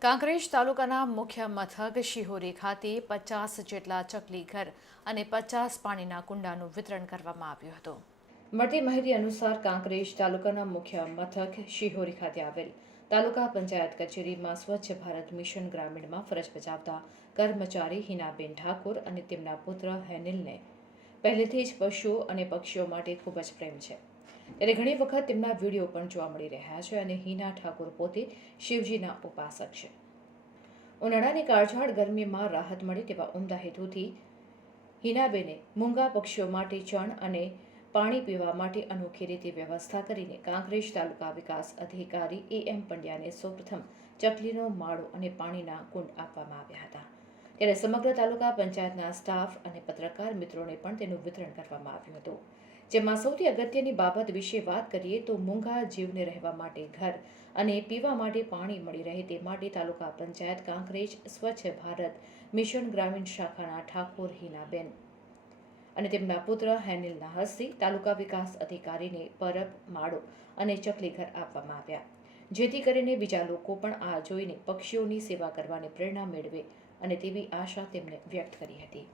કાંકરેજ તાલુકાના મુખ્ય મથક શિહોરી ખાતે પચાસ જેટલા ચકલી ઘર અને પચાસ પાણીના કુંડાનું વિતરણ કરવામાં આવ્યું હતું. મળતી માહિતી અનુસાર કાંકરેજ તાલુકાના મુખ્ય મથક શિહોરી ખાતે આવેલ તાલુકા પંચાયત કચેરીમાં સ્વચ્છ ભારત મિશન ગ્રામીણમાં ફરજ બજાવતા કર્મચારી હિનાબેન ઠાકોર અને તેમના પુત્ર હેનિલને પહેલેથી જ પશુઓ અને પક્ષીઓ માટે ખૂબ જ પ્રેમ છે. ત્યારે ઘણી વખત તેમના વીડિયો પણ જોવા મળી રહ્યા છે અને હિના ઠાકોર પોતે શિવજીના ઉપાસક છે. ઉનાળાની કાળઝાળ ગરમીમાં રાહત મળે તેવા ઉમદા હેતુથી હિનાબેને મૂંગા પક્ષીઓ માટે ચણ અને પાણી પીવા માટે અનોખી રીતે વ્યવસ્થા કરીને કાંકરેજ તાલુકા વિકાસ અધિકારી એ એમ પંડ્યાને સૌપ્રથમ ચકલીનો માળો અને પાણીના કુંડ આપવામાં આવ્યા હતા. ત્યારે સમગ્ર તાલુકા પંચાયતના સ્ટાફ અને પત્રકાર મિત્રોને પણ તેનું વિતરણ કરવામાં આવ્યું હતું. જેમાં સૌથી અગત્યની બાબત વિશે વાત કરીએ તો મૂંગા જીવને રહેવા માટે ઘર અને પીવા માટે પાણી મળી રહે તે માટે તાલુકા પંચાયત કાંકરેજ, સ્વચ્છ ભારત મિશન ગ્રામીણ શાખાના ઠાકોર હિનાબેન અને તેમના પુત્ર હેનિલના નાહસી તાલુકા વિકાસ અધિકારીને પરબ માળો અને ચકલી ઘર આપવામાં આવ્યા. જેથી કરીને બીજા લોકો પણ આ જોઈને પક્ષીઓની સેવા કરવાની પ્રેરણા મેળવે અને તેવી આશા તેમણે વ્યક્ત કરી હતી.